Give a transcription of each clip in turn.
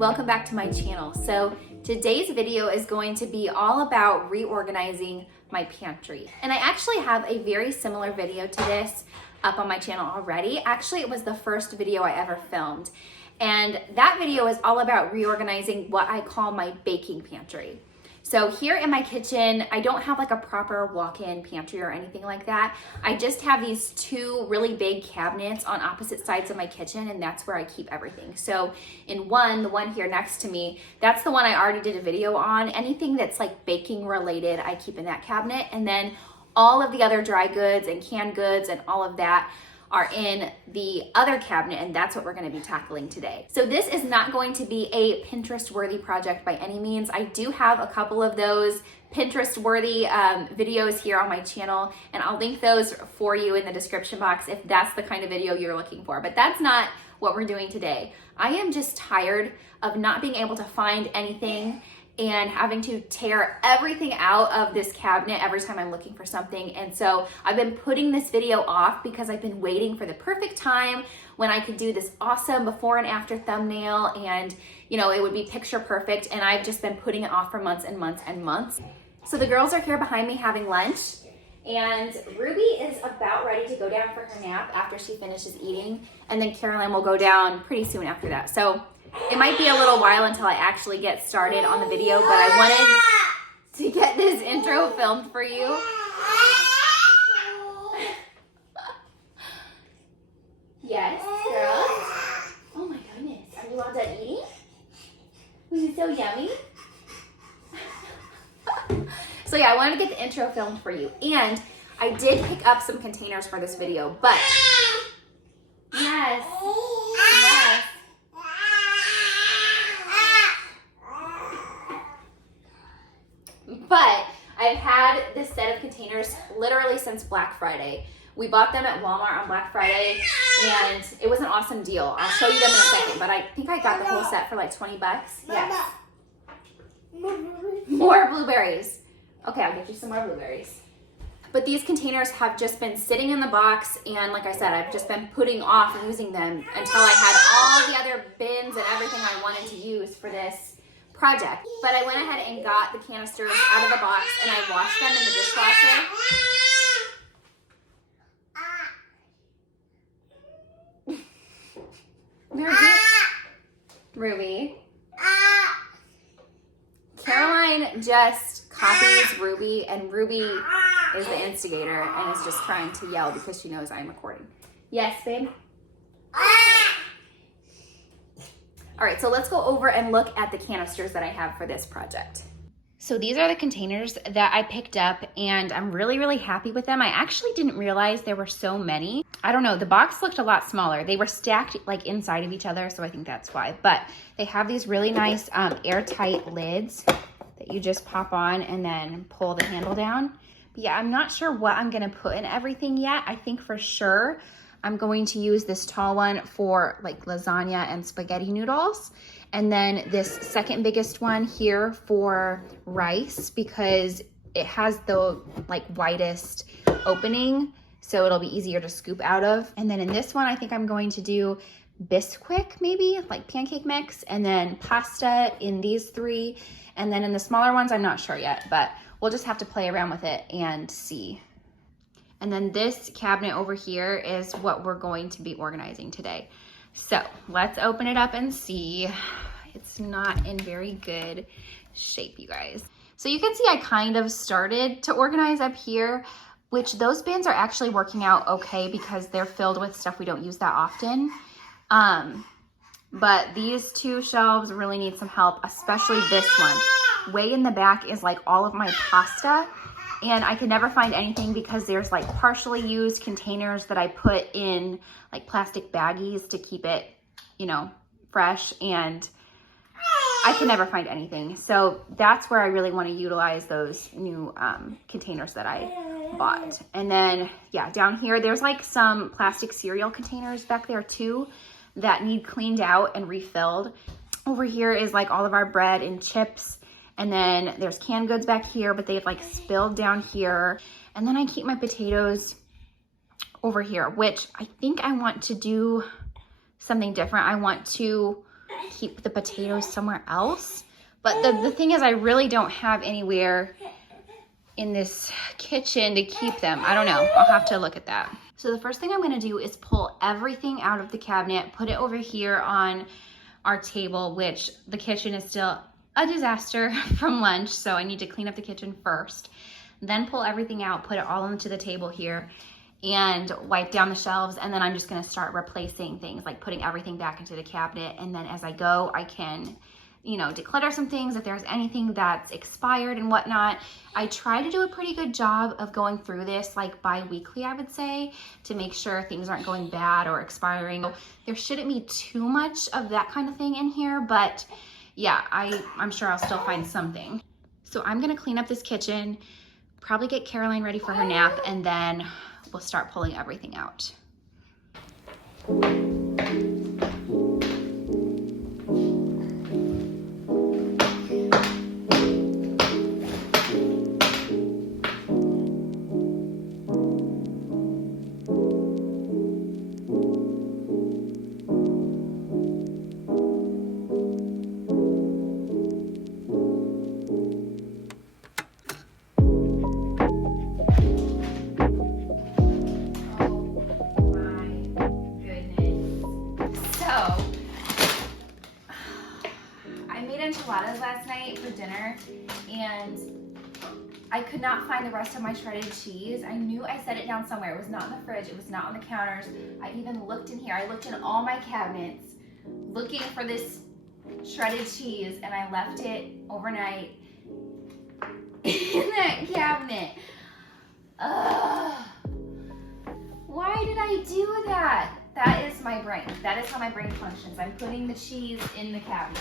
welcome back to my channel. So today's video is going to be all about reorganizing my pantry. And I actually have a very similar video to this up on my channel already. Actually, it was the first video I ever filmed. And that video is all about reorganizing what I call my baking pantry. So here in my kitchen, I don't have like a proper walk-in pantry or anything like that. I just have these two really big cabinets on opposite sides of my kitchen, and that's where I keep everything. So in the one here next to me, that's the one I already did a video on. Anything that's like baking related, I keep in that cabinet. And then all of the other dry goods and canned goods and all of that are in the other cabinet, and that's what we're gonna be tackling today. So this is not going to be a Pinterest-worthy project by any means. I do have a couple of those Pinterest-worthy videos here on my channel, and I'll link those for you in the description box if that's the kind of video you're looking for, but that's not what we're doing today. I am just tired of not being able to find anything and having to tear everything out of this cabinet every time I'm looking for something. And so I've been putting this video off because I've been waiting for the perfect time when I could do this awesome before and after thumbnail, and you know, it would be picture perfect, and I've just been putting it off for months and months and months. So the girls are here behind me having lunch, and Ruby is about ready to go down for her nap after she finishes eating, and then Caroline will go down pretty soon after that. So it might be a little while until I actually get started on the video, but I wanted to get this intro filmed for you. Yes, girls? Oh my goodness, are you all done eating? Was it so yummy? So yeah, I wanted to get the intro filmed for you. And I did pick up some containers for this video, but yes. But I've had this set of containers literally since Black Friday. We bought them at Walmart on Black Friday, and it was an awesome deal. I'll show you them in a second, but I think I got the whole set for like 20 bucks. Yes. More blueberries. Okay, I'll get you some more blueberries. But these containers have just been sitting in the box, and like I said, I've just been putting off using them until I had all the other bins and everything I wanted to use for this project. But I went ahead and got the canisters out of the box, and I washed them in the dishwasher. Ruby. Caroline just copies Ruby, and Ruby is the instigator and is just trying to yell because she knows I'm recording. Yes, babe? All right, so let's go over and look at the canisters that I have for this project. So these are the containers that I picked up, and I'm really, really happy with them. I actually didn't realize there were so many. I don't know, the box looked a lot smaller. They were stacked like inside of each other, so I think that's why. But they have these really nice airtight lids that you just pop on and then pull the handle down. But yeah, I'm not sure what I'm gonna put in everything yet. I think for sure I'm going to use this tall one for like lasagna and spaghetti noodles. And then this second biggest one here for rice, because it has the like widest opening, so it'll be easier to scoop out of. And then in this one, I think I'm going to do Bisquick, maybe like pancake mix, and then pasta in these three. And then in the smaller ones, I'm not sure yet, but we'll just have to play around with it and see. And then this cabinet over here is what we're going to be organizing today. So let's open it up and see. It's not in very good shape, you guys. So you can see I kind of started to organize up here, which those bins are actually working out okay because they're filled with stuff we don't use that often. But these two shelves really need some help, especially this one. Way in the back is like all of my pasta, and I could never find anything because there's like partially used containers that I put in like plastic baggies to keep it, you know, fresh, and I can never find anything. So that's where I really want to utilize those new containers that I bought. And then, yeah, down here, there's like some plastic cereal containers back there too that need cleaned out and refilled. Over here is like all of our bread and chips. And then there's canned goods back here, but they've like spilled down here. And then I keep my potatoes over here, which I think I want to do something different. I want to keep the potatoes somewhere else. But the thing is, I really don't have anywhere in this kitchen to keep them. I don't know. I'll have to look at that. So the first thing I'm gonna do is pull everything out of the cabinet, put it over here on our table, which the kitchen is still a disaster from lunch, so I need to clean up the kitchen first. Then pull everything out, put it all onto the table here, and wipe down the shelves, and then I'm just gonna start replacing things, like putting everything back into the cabinet, and then as I go, I can, you know, declutter some things if there's anything that's expired and whatnot. I try to do a pretty good job of going through this like bi-weekly, I would say, to make sure things aren't going bad or expiring. There shouldn't be too much of that kind of thing in here, but yeah, I'm sure I'll still find something. So I'm gonna clean up this kitchen, probably get Caroline ready for her nap, and then we'll start pulling everything out. Enchiladas last night for dinner, and I could not find the rest of my shredded cheese. I knew I set it down somewhere. It was not in the fridge. It was not on the counters. I even looked in here. I looked in all my cabinets looking for this shredded cheese, and I left it overnight in that cabinet. Ugh. Why did I do that? That is my brain. That is how my brain functions. I'm putting the cheese in the cabinet.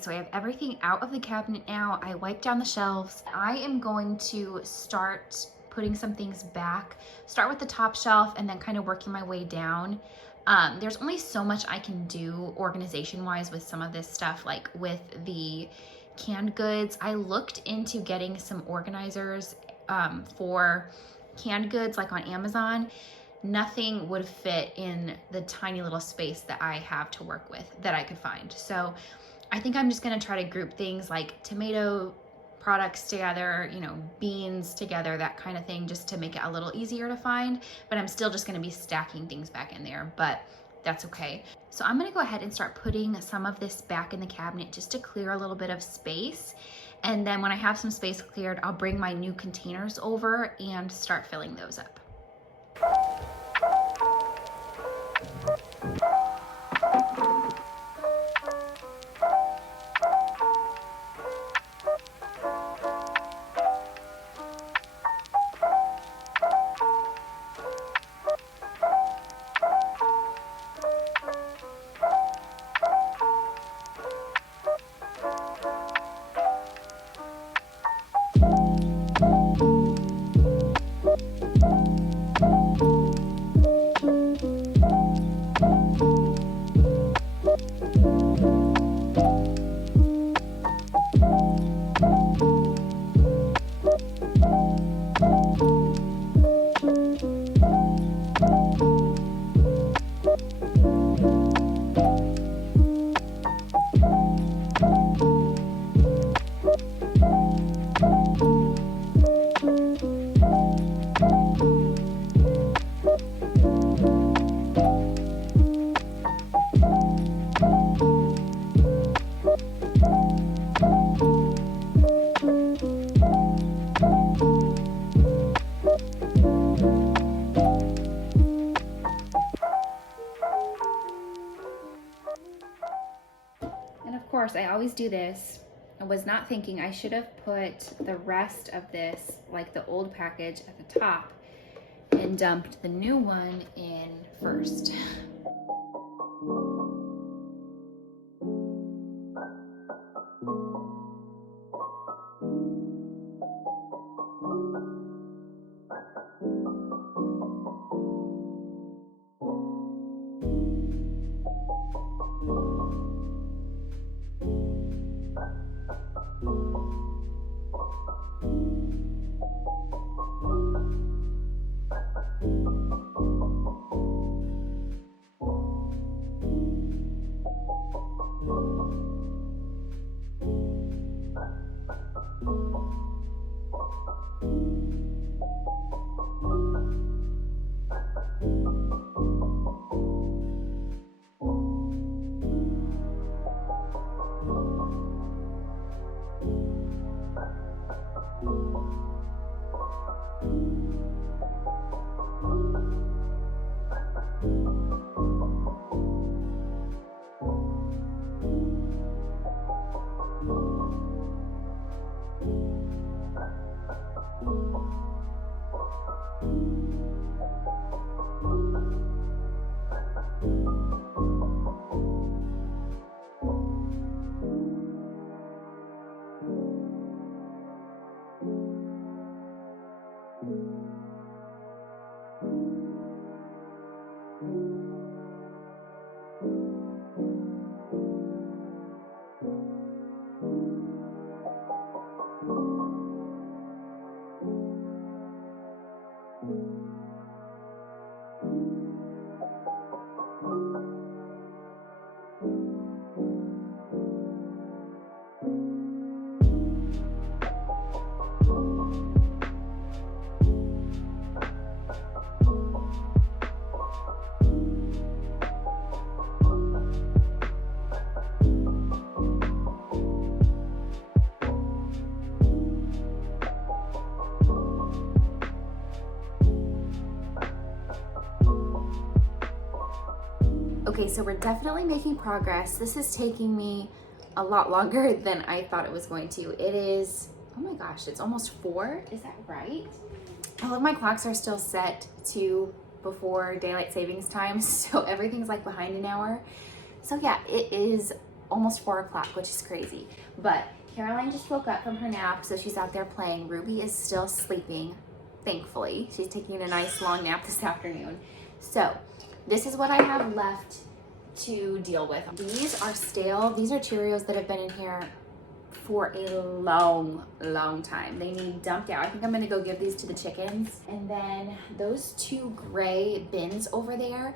So I have everything out of the cabinet now. I wiped down the shelves. I am going to start putting some things back. Start with the top shelf and then kind of working my way down. There's only so much I can do organization-wise with some of this stuff, like with the canned goods. I looked into getting some organizers for canned goods, like on Amazon. Nothing would fit in the tiny little space that I have to work with that I could find. So I think I'm just gonna try to group things like tomato products together, you know, beans together, that kind of thing, just to make it a little easier to find. But I'm still just gonna be stacking things back in there, but that's okay. So I'm gonna go ahead and start putting some of this back in the cabinet just to clear a little bit of space. And then when I have some space cleared, I'll bring my new containers over and start filling those up. course, I always do this. I was not thinking I should have put the rest of this, like the old package, at the top and dumped the new one in first. Okay, so we're definitely making progress. This is taking me a lot longer than I thought it was going to. It is, oh my gosh, it's almost 4. Is that right? All of my clocks are still set to before daylight savings time, so everything's like behind an hour. So yeah, it is almost 4 o'clock, which is crazy. But Caroline just woke up from her nap, so she's out there playing. Ruby is still sleeping, thankfully. She's taking a nice long nap this afternoon. So this is what I have left to deal with. These are stale. These are Cheerios that have been in here for a long time. They need dumped out. I think I'm gonna go give these to the chickens. And then those 2 gray bins over there,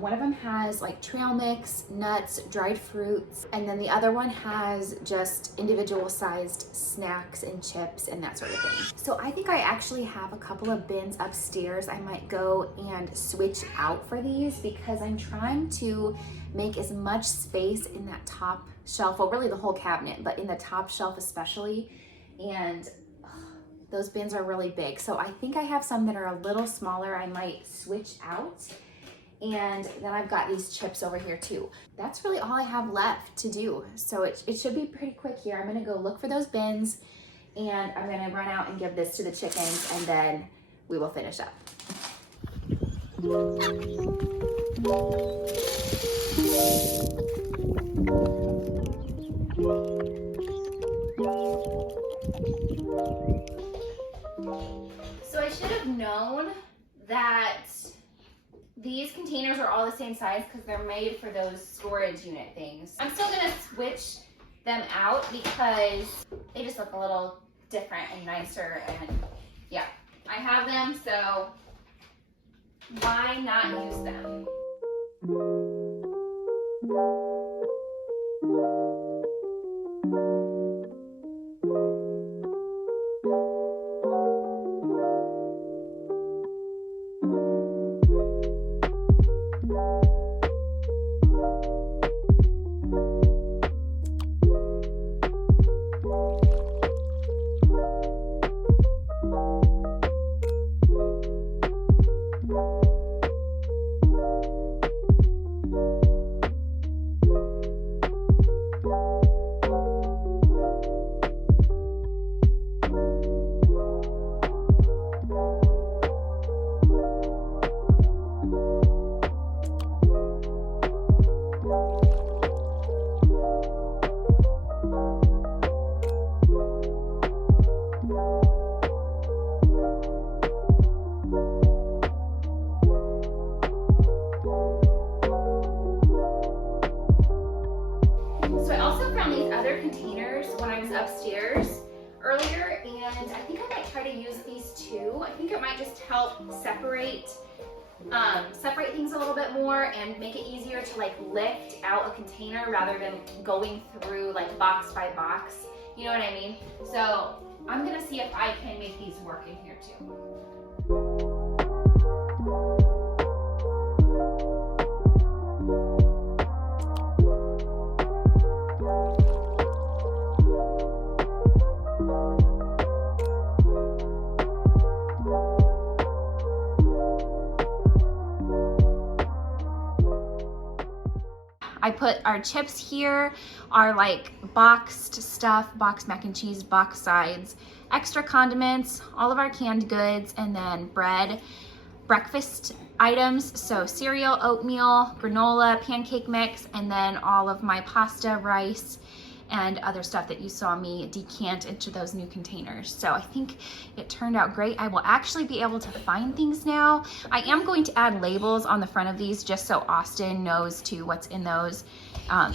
one of them has like trail mix, nuts, dried fruits, and then the other one has just individual sized snacks and chips and that sort of thing. So I think I actually have a couple of bins upstairs I might go and switch out for these, because I'm trying to make as much space in that top shelf, well really the whole cabinet, but in the top shelf especially, and those bins are really big. So I think I have some that are a little smaller I might switch out. And then I've got these chips over here too. That's really all I have left to do. So it should be pretty quick here. I'm gonna go look for those bins and I'm gonna run out and give this to the chickens, and then we will finish up. So I should have known that these containers are all the same size because they're made for those storage unit things. I'm still gonna switch them out because they just look a little different and nicer, and yeah, I have them, so why not use them? too. I think it might just help separate things a little bit more and make it easier to like lift out a container rather than going through like box by box. You know what I mean? So I'm gonna see if I can make these work in here too. I put our chips here, our like boxed stuff, boxed mac and cheese, boxed sides, extra condiments, all of our canned goods, and then bread, breakfast items, so cereal, oatmeal, granola, pancake mix, and then all of my pasta, rice, and other stuff that you saw me decant into those new containers. So I think it turned out great. I will actually be able to find things now. I am going to add labels on the front of these just so Austin knows too what's in those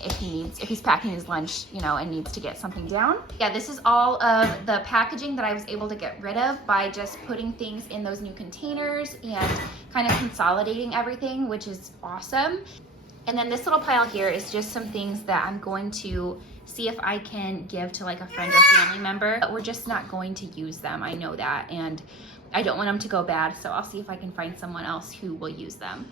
if he's packing his lunch, you know, and needs to get something down. Yeah, this is all of the packaging that I was able to get rid of by just putting things in those new containers and kind of consolidating everything, which is awesome. And then this little pile here is just some things that I'm going to see if I can give to like a friend or family member, but we're just not going to use them. I know that, and I don't want them to go bad, so I'll see if I can find someone else who will use them.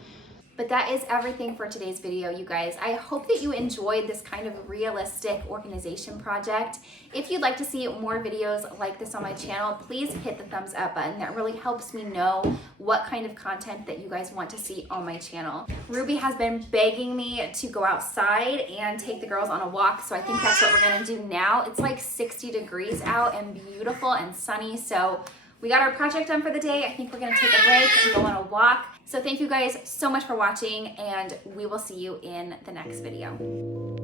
But that is everything for today's video, you guys. I hope that you enjoyed this kind of realistic organization project. If you'd like to see more videos like this on my channel, please hit the thumbs up button. That really helps me know what kind of content that you guys want to see on my channel. Ruby has been begging me to go outside and take the girls on a walk, so I think that's what we're gonna do now. It's like 60 degrees out and beautiful and sunny, so we got our project done for the day. I think we're gonna take a break and go on a walk. So thank you guys so much for watching, and we will see you in the next video.